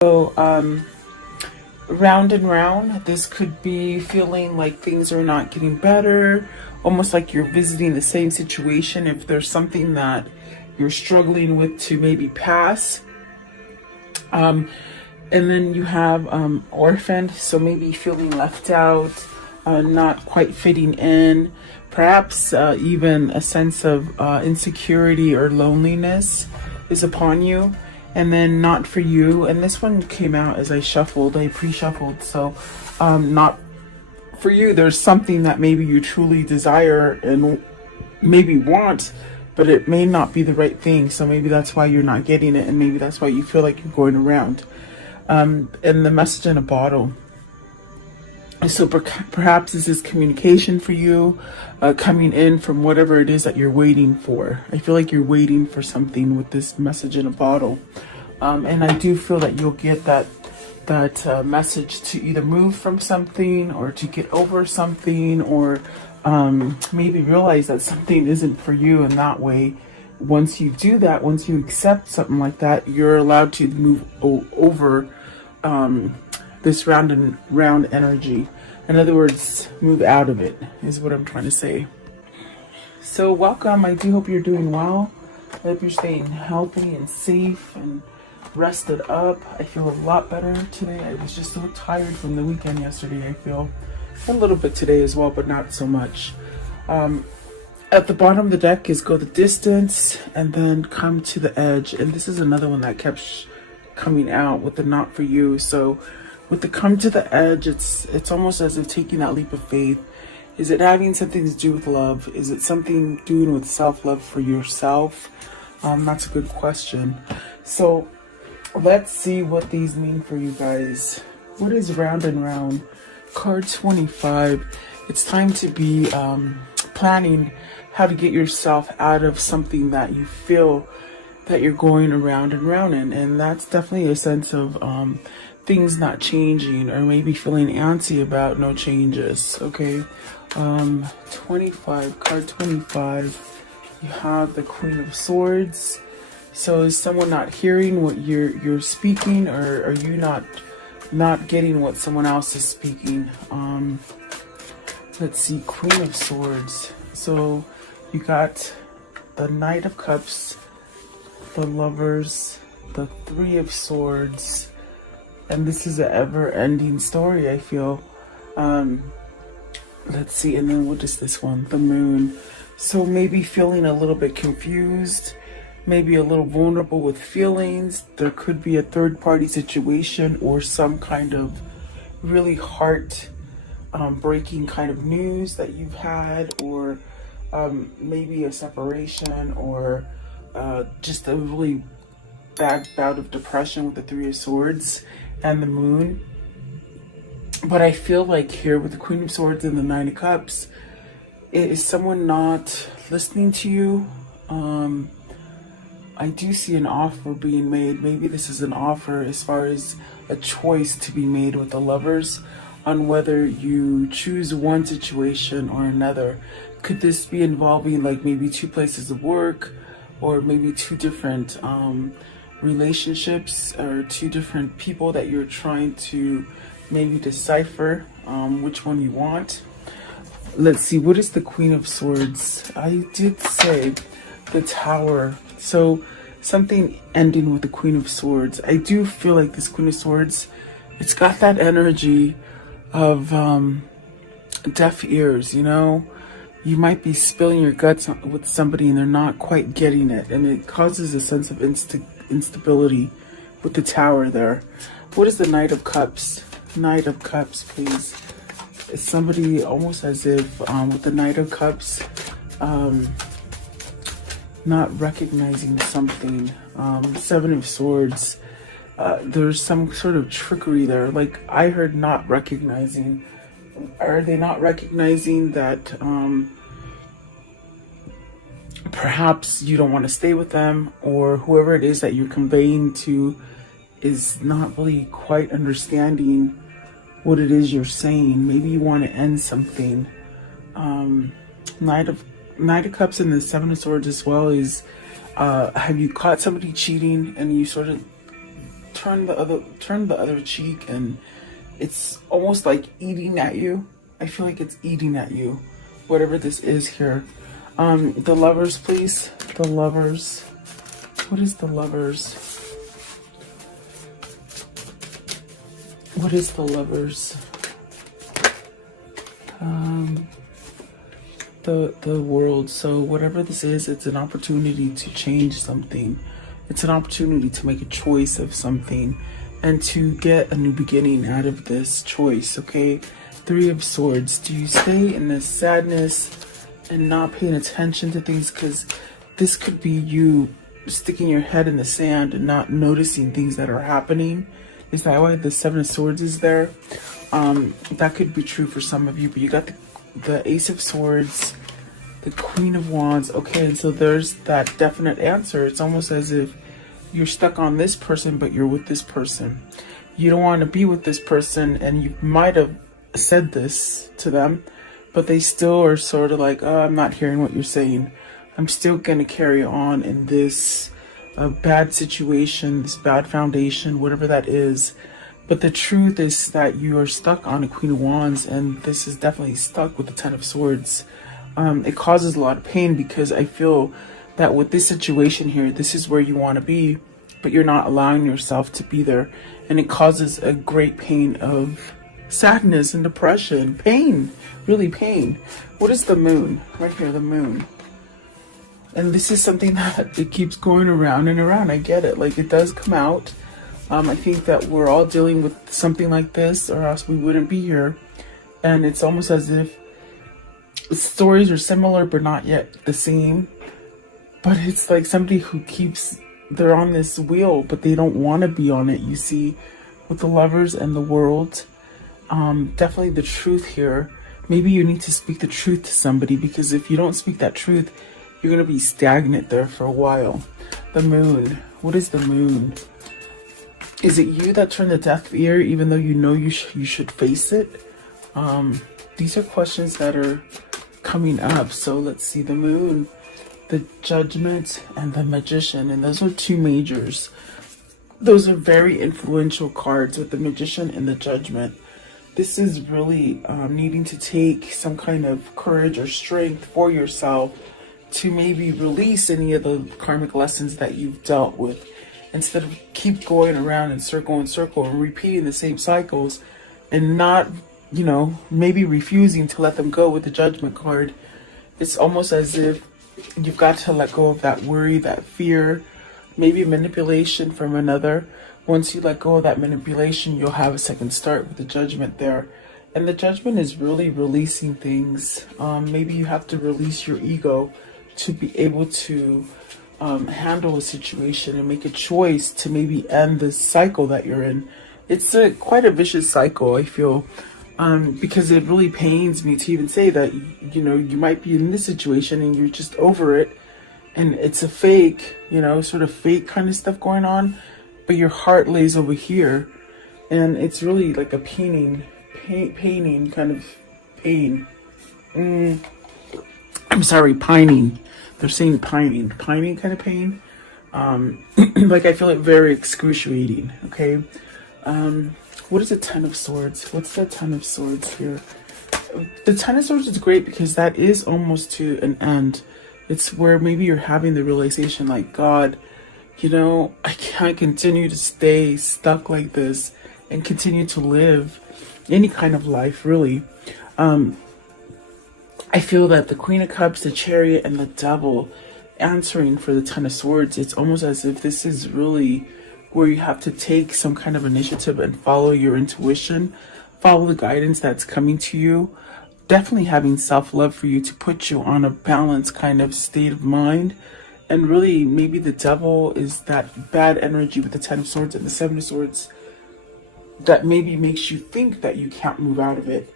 So, round and round, this could be feeling like things are not getting better, almost like you're visiting the same situation. If there's something that you're struggling with to maybe pass. And then you have orphaned, so maybe feeling left out, not quite fitting in, perhaps even a sense of insecurity or loneliness is upon you. And then not for you. And this one came out as I pre-shuffled. So not for you. There's something that maybe you truly desire and maybe want, but it may not be the right thing. So maybe that's why you're not getting it. And maybe that's why you feel like you're going around. And the message in a bottle. So perhaps this is communication for you, coming in from whatever it is that you're waiting for. I feel like you're waiting for something with this message in a bottle. And I do feel that you'll get that message to either move from something or to get over something, or maybe realize that something isn't for you. And that way, once you do that, once you accept something like that, you're allowed to move over this round and round energy. In other words, move out of it is what I'm trying to say. So welcome. I do hope you're doing well. I hope you're staying healthy and safe and rested up. I feel a lot better today. I was just so tired from the weekend yesterday. I feel a little bit today as well, but not so much. At the bottom of the deck is go the distance and then come to the edge. And this is another one that kept coming out with the not for you. So with the come to the edge, it's almost as if taking that leap of faith. Is it having something to do with love? Is it something doing with self-love for yourself? That's a good question. So let's see what these mean for you guys. What is round and round? Card 25. It's time to be planning how to get yourself out of something that you feel that you're going around and round in. And that's definitely a sense of things not changing, or maybe feeling antsy about no changes. Okay. 25, card 25. You have the Queen of Swords. So is someone not hearing what you're speaking, or are you not getting what someone else is speaking? Let's see, Queen of Swords. So you got the Knight of Cups, the Lovers, the Three of Swords, and this is an ever-ending story, I feel. Let's see, and then what is this one? The Moon. So maybe feeling a little bit confused, maybe a little vulnerable with feelings. There could be a third-party situation or some kind of really heart breaking kind of news that you've had, or maybe a separation, or just a really bad bout of depression with the Three of Swords and the Moon. But I feel like here with the Queen of Swords and the Nine of Cups, it is someone not listening to you. I do see an offer being made. Maybe this is an offer as far as a choice to be made with the Lovers on whether you choose one situation or another. Could this be involving like maybe two places of work, or maybe two different relationships, or two different people that you're trying to maybe decipher which one you want? Let's see, what is the Queen of Swords? I did say the Tower. So something ending with the Queen of Swords. I do feel like this Queen of Swords, it's got that energy of deaf ears, you know? You might be spilling your guts with somebody and they're not quite getting it. And it causes a sense of instability with the Tower there. What is the Knight of Cups? Knight of Cups, please. It's somebody almost as if with the Knight of Cups, not recognizing something. Seven of Swords. There's some sort of trickery there. Like I heard not recognizing. Are they not recognizing that perhaps you don't want to stay with them, or whoever it is that you're conveying to is not really quite understanding what it is you're saying? Maybe you want to end something. Knight of Cups and the Seven of Swords as well is have you caught somebody cheating and you sort of turn the other cheek, and it's almost like eating at you. I feel like it's eating at you, whatever this is here. The Lovers, please. The Lovers. What is the Lovers? What is the Lovers? The World. So whatever this is, it's an opportunity to change something. It's an opportunity to make a choice of something and to get a new beginning out of this choice, okay? Three of Swords. Do you stay in this sadness and not paying attention to things? Because this could be you sticking your head in the sand and not noticing things that are happening. Is that why the Seven of Swords is there? That could be true for some of you, but you got the Ace of Swords, the Queen of Wands. Okay, and so there's that definite answer. It's almost as if you're stuck on this person, but you're with this person. You don't want to be with this person, and you might have said this to them, but they still are sort of like, oh, I'm not hearing what you're saying. I'm still going to carry on in this bad situation, this bad foundation, whatever that is. But the truth is that you are stuck on a Queen of Wands, and this is definitely stuck with the Ten of Swords. It causes a lot of pain because I feel that with this situation here, this is where you want to be, but you're not allowing yourself to be there. And it causes a great pain of sadness and depression. Pain, really pain. What is the Moon? Right here, the Moon. And this is something that it keeps going around and around. I get it. Like, it does come out. I think that we're all dealing with something like this, or else we wouldn't be here. And it's almost as if stories are similar, but not yet the same. But it's like somebody who they're on this wheel, but they don't want to be on it. You see, with the Lovers and the World, definitely the truth here. Maybe you need to speak the truth to somebody, because if you don't speak that truth, you're going to be stagnant there for a while. The Moon. What is the Moon? Is it you that turned the deaf ear, even though you know you should face it? These are questions that are coming up. So let's see. The Moon, the Judgment, and the Magician. And those are two majors. Those are very influential cards with the Magician and the Judgment. This is really needing to take some kind of courage or strength for yourself to maybe release any of the karmic lessons that you've dealt with, instead of keep going around in circle and repeating the same cycles, and not, maybe refusing to let them go with the Judgment card. It's almost as if you've got to let go of that worry, that fear, maybe manipulation from another. Once you let go of that manipulation, you'll have a second start with the Judgment there. And the Judgment is really releasing things. Maybe you have to release your ego to be able to handle a situation and make a choice to maybe end the cycle that you're in. It's quite a vicious cycle, I feel, because it really pains me to even say that, you might be in this situation and you're just over it, and it's a fake, sort of fake kind of stuff going on, but your heart lays over here, and it's really like a paining kind of pain. I'm sorry, pining. They're saying pining kind of pain. Like, I feel it very excruciating. Okay. What is the Ten of Swords? What's the Ten of Swords here? The Ten of Swords is great because that is almost to an end. It's where maybe you're having the realization, like, God, I can't continue to stay stuck like this and continue to live any kind of life, really. I feel that the Queen of Cups, the Chariot, and the Devil answering for the Ten of Swords, it's almost as if this is really where you have to take some kind of initiative and follow your intuition, follow the guidance that's coming to you. Definitely having self-love for you to put you on a balanced kind of state of mind. And really, maybe the Devil is that bad energy with the Ten of Swords and the Seven of Swords that maybe makes you think that you can't move out of it,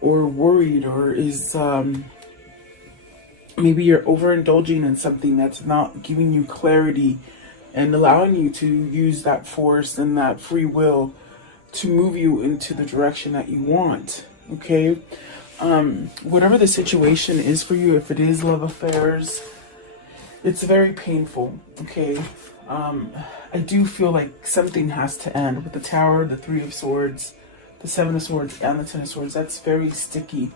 or worried, or is maybe you're overindulging in something that's not giving you clarity and allowing you to use that force and that free will to move you into the direction that you want. Okay. Whatever the situation is for you, if it is love affairs, It's very painful, okay? I do feel like something has to end with the Tower, the Three of Swords, the Seven of Swords, and the Ten of Swords. That's very sticky.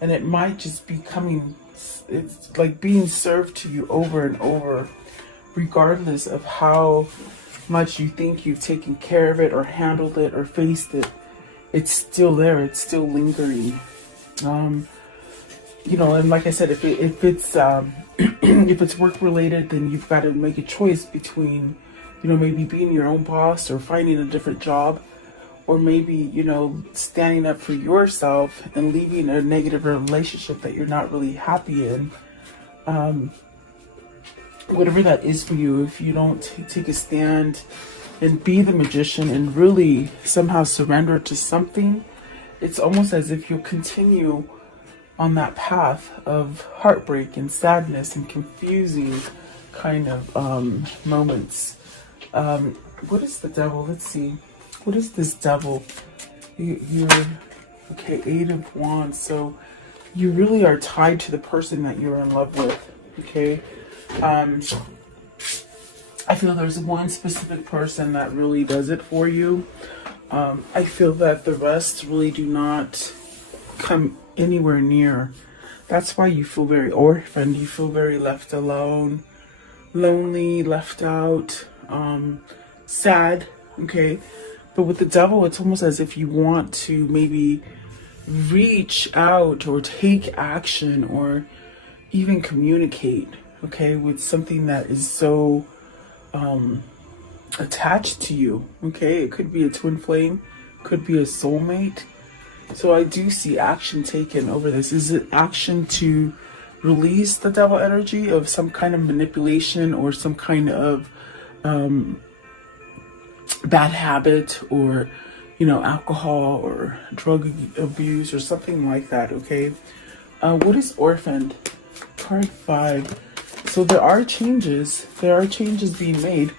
And it might just be coming, it's like being served to you over and over, regardless of how much you think you've taken care of it or handled it or faced it. It's still there. It's still lingering. You know, and like I said, if it's if it's work related, then you've got to make a choice between, you know, maybe being your own boss or finding a different job, or maybe, you know, standing up for yourself and leaving a negative relationship that you're not really happy in. Whatever that is for you, if you don't take a stand and be the magician and really somehow surrender to something, it's almost as if you'll continue on that path of heartbreak and sadness and confusing kind of moments. What is the devil? Let's see. What is this devil? You're okay, Eight of Wands. So you really are tied to the person that you're in love with. Okay. I feel there's one specific person that really does it for you. I feel that the rest really do not come anywhere near. That's why you feel very orphaned. You feel very left alone, lonely, left out, sad. Okay. But with the devil, it's almost as if you want to maybe reach out or take action or even communicate, okay, with something that is so attached to you, okay? It could be a twin flame, could be a soulmate. So I do see action taken over this. Is it action to release the devil energy of some kind of manipulation or some kind of bad habit, or, you know, alcohol or drug abuse or something like that, okay? What is orphaned? Card 5. So there are changes. There are changes being made.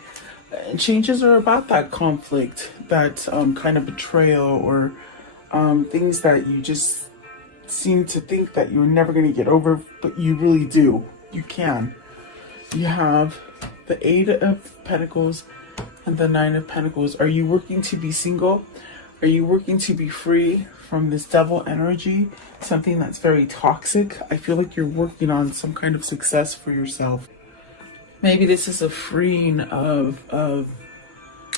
And changes are about that conflict, that kind of betrayal, or things that you just seem to think that you're never going to get over, but you really do. You can. You have the Eight of Pentacles and the Nine of Pentacles. Are you working to be single? Are you working to be free from this devil energy? Something that's very toxic. I feel like you're working on some kind of success for yourself. Maybe this is a freeing of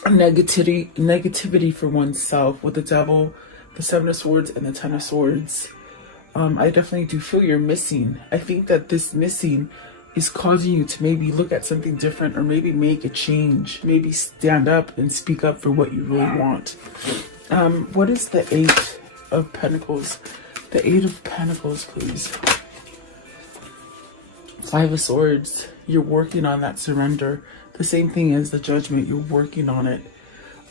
negativity for oneself with the devil, the Seven of Swords, and the Ten of Swords. I definitely do feel you're missing. I think that this missing is causing you to maybe look at something different, or maybe make a change, maybe stand up and speak up for what you really want. What is the Eight of Pentacles? The Eight of Pentacles, please. Five of Swords. You're working on that surrender. The same thing as the Judgment. You're working on it.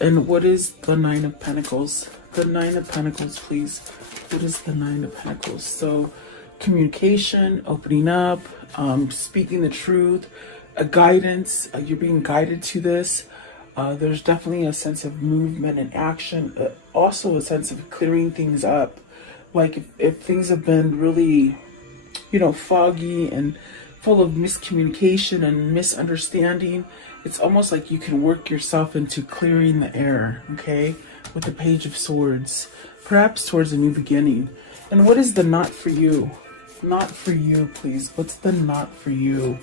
And what is the Nine of Pentacles? The Nine of Pentacles, please. What is the Nine of Pentacles? So communication, opening up, speaking the truth, a guidance. You're being guided to this. There's definitely a sense of movement and action. Also a sense of clearing things up. Like if things have been really, you know, foggy and full of miscommunication and misunderstanding, it's almost like you can work yourself into clearing the air, okay? With the Page of Swords, perhaps towards a new beginning. And what is the not for you? Not for you, please. What's the not for you?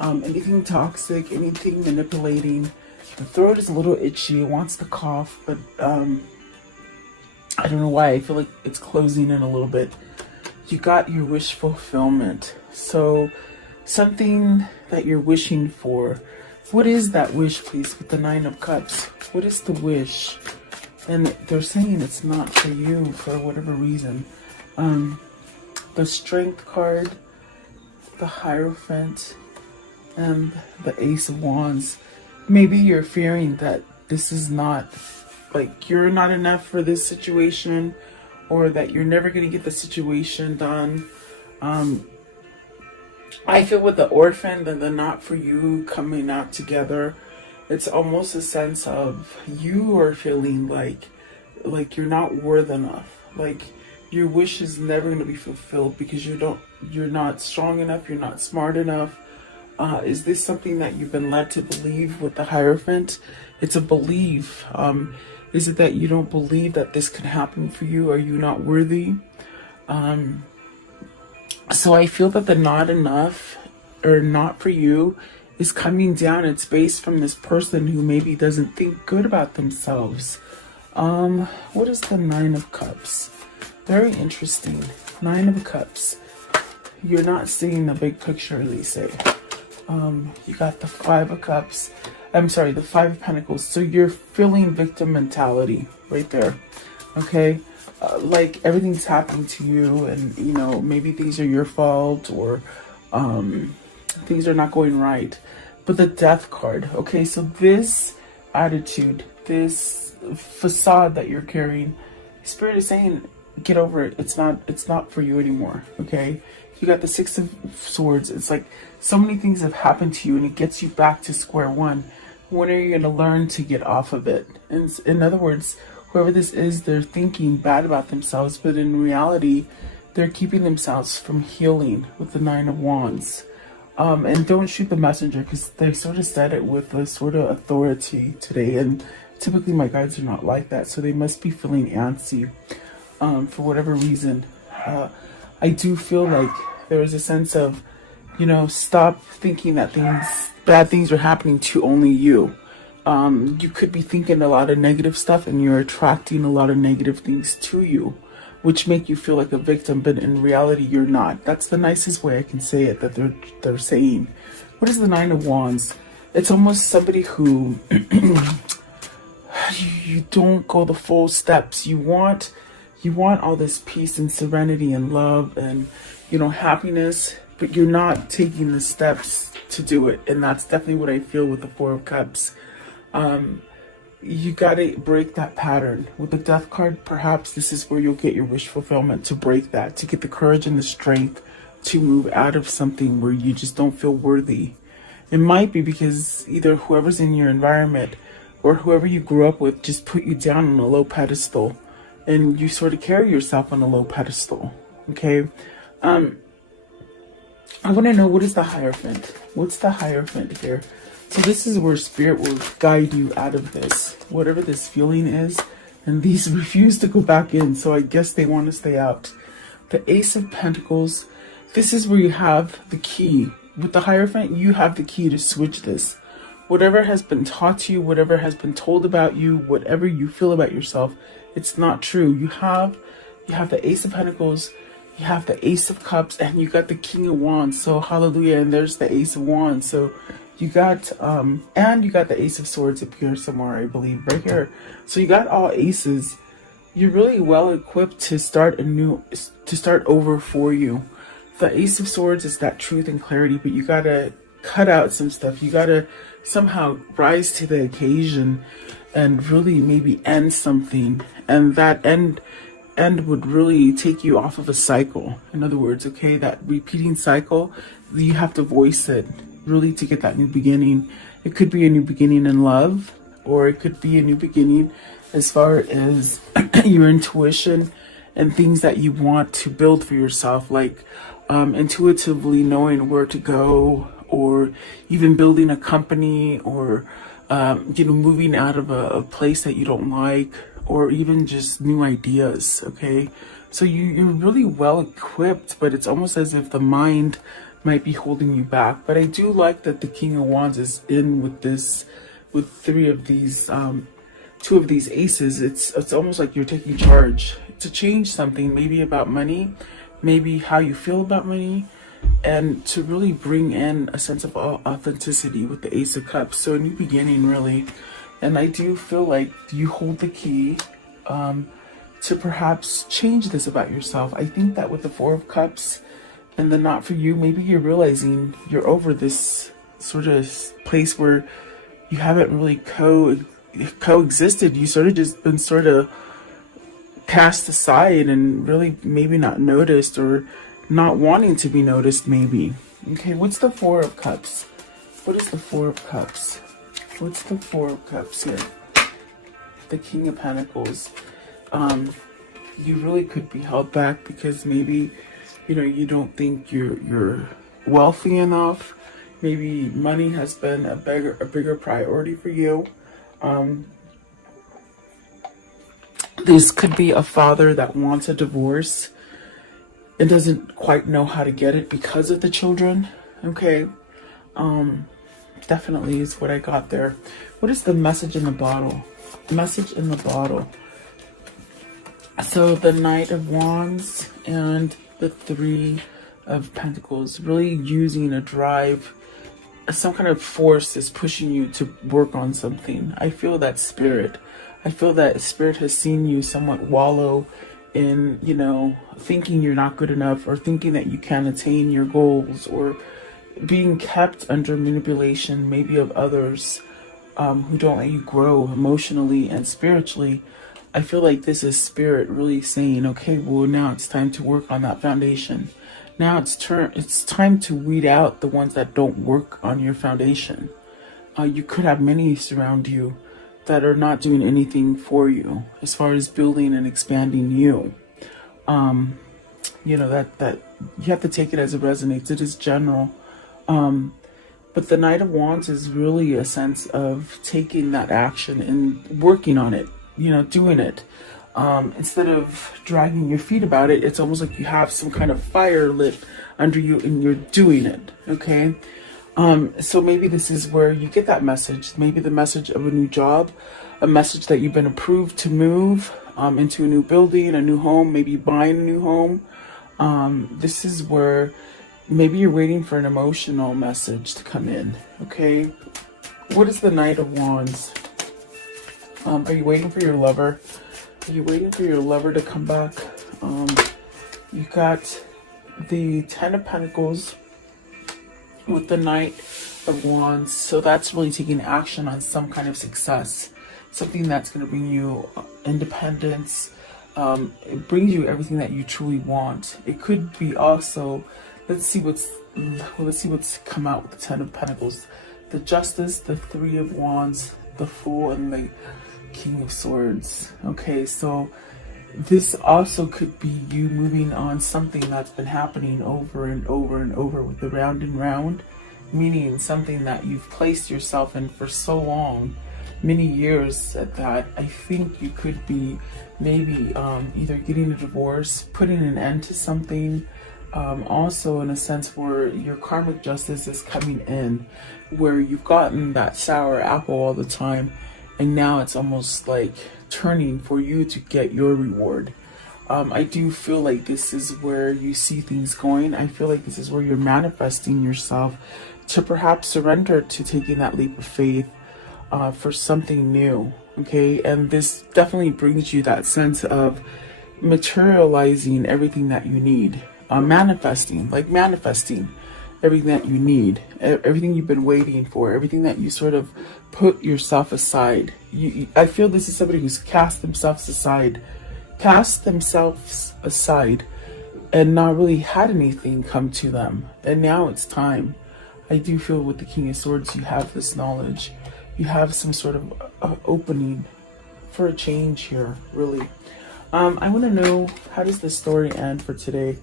Anything toxic, anything manipulating. The throat is a little itchy, it wants to cough, but I don't know why. I feel like it's closing in a little bit. You got your wish fulfillment. So something that you're wishing for. What is that wish, please, with the Nine of Cups? What is the wish? And they're saying it's not for you for whatever reason. The Strength card, the Hierophant, and the Ace of Wands. Maybe you're fearing that this is not, like, you're not enough for this situation, or that you're never going to get the situation done. I feel with the Orphan and the not for you coming out together, it's almost a sense of you are feeling like you're not worth enough. Like your wish is never going to be fulfilled because you're not strong enough, you're not smart enough, Is this something that you've been led to believe with the Hierophant? It's a belief. Is it that you don't believe that this can happen for you? Are you not worthy? So I feel that the not enough or not for you is coming down. It's based from this person who maybe doesn't think good about themselves. What is the Nine of Cups? Very interesting. Nine of Cups. You're not seeing the big picture, Lisa. You got the Five of Cups. I'm sorry, the Five of Pentacles. So you're feeling victim mentality right there. Okay? Like everything's happening to you, and you know, maybe things are your fault, or things are not going right. But the Death card. Okay, so this attitude, this facade that you're carrying, Spirit is saying, get over it. It's not for you anymore. Okay? You got the Six of Swords. It's like so many things have happened to you, and it gets you back to square one. When are you going to learn to get off of it? And in other words, whoever this is, they're thinking bad about themselves, but in reality, they're keeping themselves from healing with the Nine of Wands. And don't shoot the messenger, because they sort of said it with a sort of authority today. And typically my guides are not like that, so they must be feeling antsy for whatever reason. I do feel like there is a sense of, you know, stop thinking that bad things are happening to only you. You could be thinking a lot of negative stuff, and you're attracting a lot of negative things to you, which make you feel like a victim, but in reality you're not. That's the nicest way I can say it, that they're saying. What is the Nine of Wands? It's almost somebody who you don't go the full steps. You want all this peace and serenity and love and, you know, happiness, but you're not taking the steps to do it. And that's definitely what I feel with the Four of Cups. You gotta break that pattern. With the Death card, perhaps this is where you'll get your wish fulfillment, to break that, to get the courage and the strength to move out of something where you just don't feel worthy. It might be because either whoever's in your environment or whoever you grew up with just put you down on a low pedestal, and you sort of carry yourself on a low pedestal. Okay? I want to know, what is the Hierophant? What's the Hierophant here? So this is where Spirit will guide you out of this, whatever this feeling is. And these refuse to go back in, so I guess they want to stay out. The Ace of Pentacles. This is where you have the key. With the Hierophant, you have the key to switch this. Whatever has been taught to you, whatever has been told about you, whatever you feel about yourself, it's not true. You have the Ace of Pentacles, you have the Ace of Cups, and you got the King of Wands. So hallelujah, and there's the Ace of Wands. So you got and you got the Ace of Swords up here somewhere, I believe, right here. So you got all aces. You're really well equipped to start over for you. The Ace of Swords is that truth and clarity, but you gotta cut out some stuff. You gotta somehow rise to the occasion and really maybe end something, and that end would really take you off of a cycle. In other words, okay, that repeating cycle, you have to voice it really to get that new beginning. It could be a new beginning in love, or it could be a new beginning as far as your intuition and things that you want to build for yourself, like intuitively knowing where to go, or even building a company, or you know, moving out of a place that you don't like, or even just new ideas. Okay, so you're really well equipped, but it's almost as if the mind might be holding you back. But I do like that the King of Wands is in with this, with three of these, two of these aces. It's almost like you're taking charge to change something, maybe about money, maybe how you feel about money, and to really bring in a sense of authenticity with the Ace of Cups. So a new beginning, really. And I do feel like you hold the key to perhaps change this about yourself. I think that with the Four of Cups and the not for you, maybe you're realizing you're over this sort of place where you haven't really coexisted. You sort of just been sort of cast aside and really maybe not noticed, or not wanting to be noticed maybe. Okay, what's the Four of Cups? What is the Four of Cups? What's the Four of Cups here? The King of Pentacles. You really could be held back because maybe, you know, you don't think you're wealthy enough. Maybe money has been a bigger priority for you. This could be a father that wants a divorce and doesn't quite know how to get it because of the children. Okay. Definitely is what I got there. What is the message in the bottle? Message in the bottle. So the Knight of Wands and the Three of Pentacles, really using a drive, some kind of force is pushing you to work on something. I feel that spirit. I feel that spirit has seen you somewhat wallow in, you know, thinking you're not good enough, or thinking that you can't attain your goals, or being kept under manipulation, maybe of others who don't let you grow emotionally and spiritually. I feel like this is spirit really saying, okay, well, now it's time to work on that foundation. Now it's time to weed out the ones that don't work on your foundation. You could have many surround you that are not doing anything for you as far as building and expanding you. You know, that you have to take it as it resonates. It is general. But the Knight of Wands is really a sense of taking that action and working on it, you know, doing it. Instead of dragging your feet about it, it's almost like you have some kind of fire lit under you and you're doing it. Okay. So maybe this is where you get that message, maybe the message of a new job, a message that you've been approved to move into a new building, a new home, maybe buying a new home. This is where maybe you're waiting for an emotional message to come in. Okay. What is the Knight of Wands? Are you waiting for your lover? Are you waiting for your lover to come back? You got the Ten of Pentacles with the Knight of Wands. So that's really taking action on some kind of success. Something that's going to bring you independence. It brings you everything that you truly want. It could be also, let's see what's come out with the Ten of Pentacles. The Justice, the Three of Wands, the Fool, and the King of Swords. Okay, so this also could be you moving on something that's been happening over and over and over with the round and round, meaning something that you've placed yourself in for so long, many years at that. I think you could be maybe either getting a divorce, putting an end to something, also in a sense where your karmic justice is coming in, where you've gotten that sour apple all the time, and now it's almost like turning for you to get your reward. I do feel like this is where you see things going. I feel like this is where you're manifesting yourself to perhaps surrender to taking that leap of faith for something new. Okay, and this definitely brings you that sense of materializing everything that you need. Manifesting everything that you need, everything you've been waiting for, everything that you sort of put yourself aside. I feel this is somebody who's cast themselves aside and not really had anything come to them. And now it's time. I do feel with the King of Swords, you have this knowledge. You have some sort of opening for a change here, really. I want to know, how does the story end for today?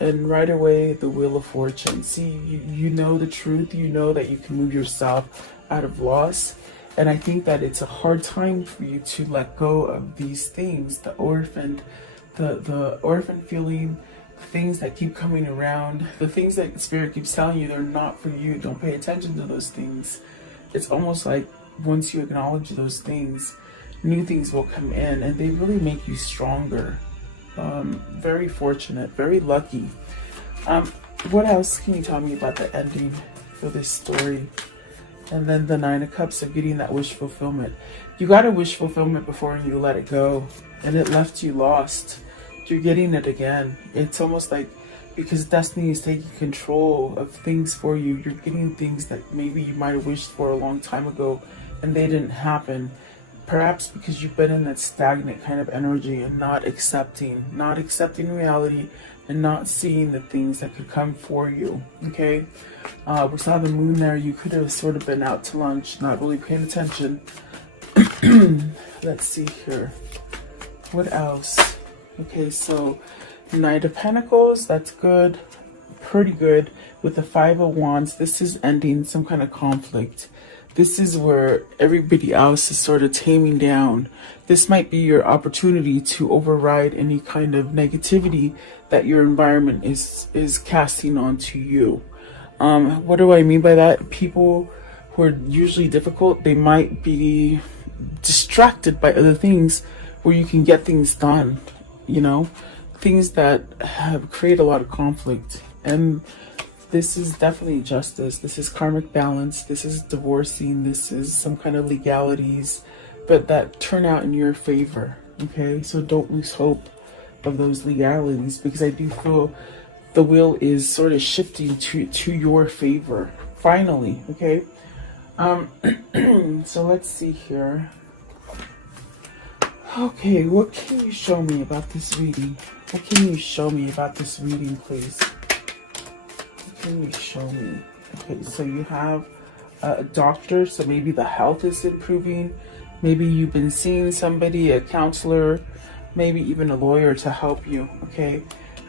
And right away, the Wheel of Fortune. See, you know the truth. You know that you can move yourself out of loss. And I think that it's a hard time for you to let go of these things. The orphan feeling, things that keep coming around, the things that Spirit keeps telling you they're not for you. Don't pay attention to those things. It's almost like once you acknowledge those things, new things will come in and they really make you stronger. Very fortunate, very lucky. What else can you tell me about the ending for this story? And then the Nine of Cups of getting that wish fulfillment. You got a wish fulfillment before you let it go, and it left you lost. You're getting it again. It's almost like because destiny is taking control of things for you. You're getting things that maybe you might have wished for a long time ago, and they didn't happen. Perhaps because you've been in that stagnant kind of energy and not accepting reality and not seeing the things that could come for you. Okay, we saw the moon there. You could have sort of been out to lunch, not really paying attention. Let's see here. What else? Okay, so Knight of Pentacles, that's good. pretty good with the Five of Wands. This is ending some kind of conflict. This is where everybody else is sort of taming down. This might be your opportunity to override any kind of negativity that your environment is casting onto you. What do I mean by that? People who are usually difficult, they might be distracted by other things where you can get things done, you know, things that have created a lot of conflict. And this is definitely justice. This is karmic balance. This is divorcing. This is some kind of legalities, but that turn out in your favor. Okay, so don't lose hope of those legalities, because I do feel the wheel is sort of shifting to your favor finally. Okay, so let's see here. Okay, what can you show me about this reading? What can you show me about this reading, please? What can you show me? Okay, so you have a doctor, so maybe the health is improving. Maybe you've been seeing somebody, a counselor, maybe even a lawyer to help you, okay?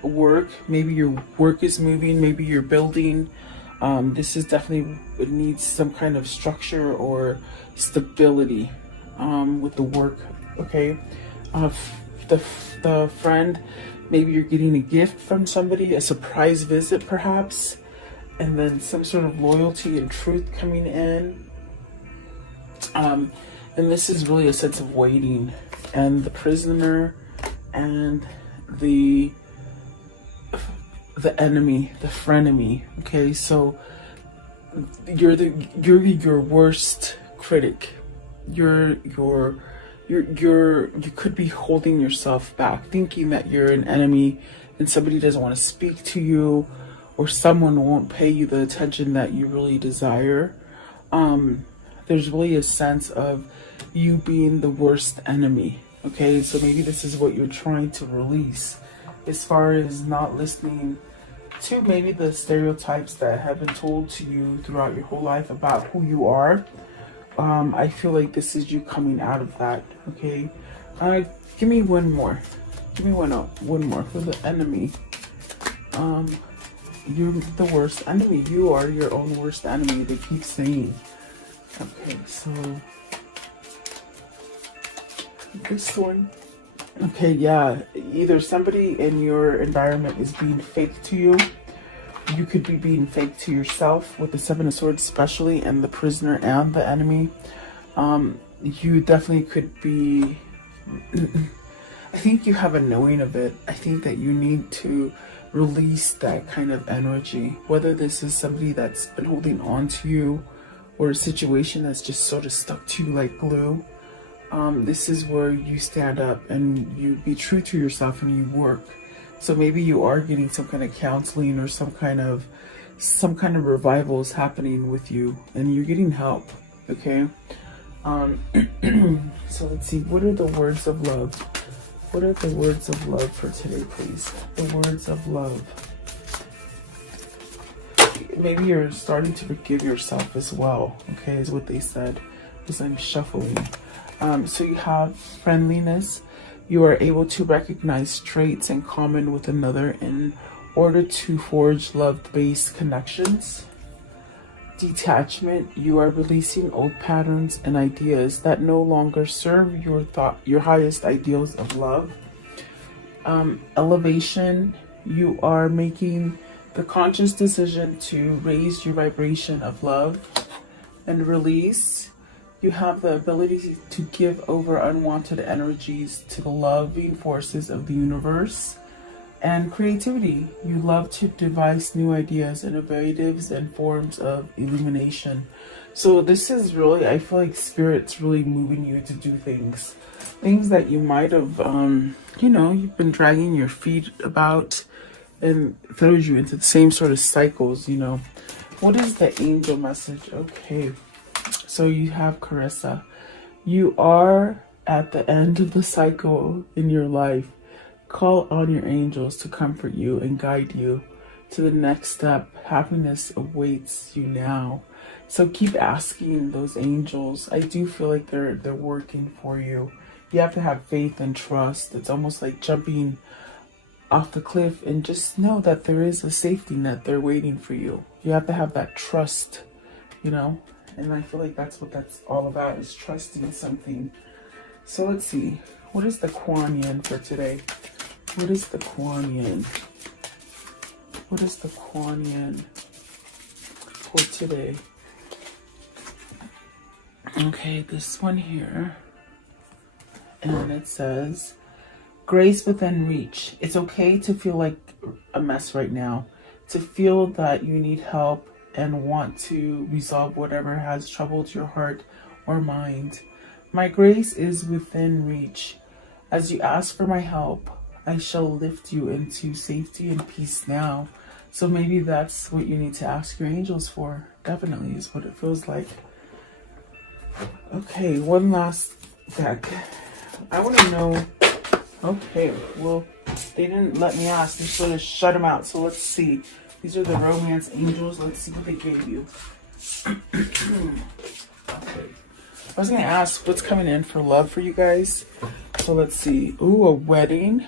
Work, maybe your work is moving, maybe you're building. This is definitely, it needs some kind of structure or stability with the work, okay? The friend, maybe you're getting a gift from somebody, a surprise visit perhaps, and then some sort of loyalty and truth coming in. And this is really a sense of waiting. And the prisoner and the enemy, the frenemy. Okay, so you're your worst critic. You could be holding yourself back, thinking that you're an enemy and somebody doesn't want to speak to you, or someone won't pay you the attention that you really desire. There's really a sense of you being the worst enemy. Okay, so maybe this is what you're trying to release, as far as not listening to maybe the stereotypes that have been told to you throughout your whole life about who you are. I feel like this is you coming out of that. Okay, give me one more. Give me one more for the enemy. You're the worst enemy. You are your own worst enemy. They keep saying. Okay, so this one. Okay, yeah. Either somebody in your environment is being fake to you. You could be being fake to yourself with the Seven of Swords especially, and the prisoner and the enemy. You definitely could be... I think you have a knowing of it. I think that you need to release that kind of energy. Whether this is somebody that's been holding on to you, or a situation that's just sort of stuck to you like glue. This is where you stand up and you be true to yourself and you work. So maybe you are getting some kind of counseling or some kind of revivals happening with you, and you're getting help. Okay. So let's see. What are the words of love? What are the words of love for today, please? The words of love. Maybe you're starting to forgive yourself as well. Okay, is what they said as I'm shuffling. So you have friendliness. You are able to recognize traits in common with another in order to forge love-based connections. Detachment. You are releasing old patterns and ideas that no longer serve your highest ideals of love. Elevation. You are making the conscious decision to raise your vibration of love. And release. You have the ability to give over unwanted energies to the loving forces of the universe. And creativity. You love to devise new ideas, innovatives, and forms of illumination. So this is really, I feel like Spirit's really moving you to do things. Things that you might have, you've been dragging your feet about, and throws you into the same sort of cycles, What is the angel message? Okay. So you have Carissa. You are at the end of the cycle in your life. Call on your angels to comfort you and guide you to the next step. Happiness awaits you now. So keep asking those angels. I do feel like they're working for you. You have to have faith and trust. It's almost like jumping off the cliff, and just know that there is a safety net there waiting for you. You have to have that trust, you know, and I feel like that's what that's all about, is trusting something. So let's see, what is the Kuan Yin for today? What is the Kuan Yin? What is the Kuan Yin for today? Okay, this one here, and it says, grace within reach. It's okay to feel like a mess right now, to feel that you need help and want to resolve whatever has troubled your heart or mind. My grace is within reach. As you ask for my help, I shall lift you into safety and peace now. So maybe that's what you need to ask your angels for. Definitely is what it feels like. Okay, one last deck. I want to know. Okay, well, they didn't let me ask. They sort of shut them out. So let's see. These are the romance angels. Let's see what they gave you. Okay. I was going to ask what's coming in for love for you guys. So let's see. Ooh, a wedding.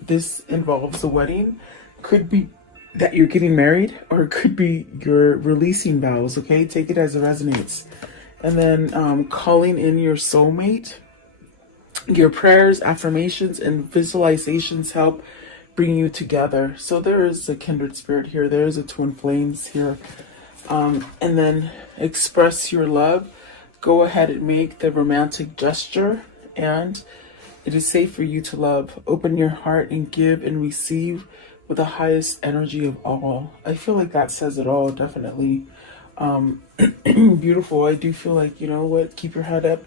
This involves a wedding. Could be that you're getting married, or it could be you're releasing vows, okay? Take it as it resonates. And then calling in your soulmate. Your prayers, affirmations, and visualizations help bring you together. So there is a kindred spirit here. There is a twin flames here. And then express your love. Go ahead and make the romantic gesture. And it is safe for you to love. Open your heart and give and receive with the highest energy of all. I feel like that says it all, definitely. Beautiful. I do feel like, you know what, keep your head up.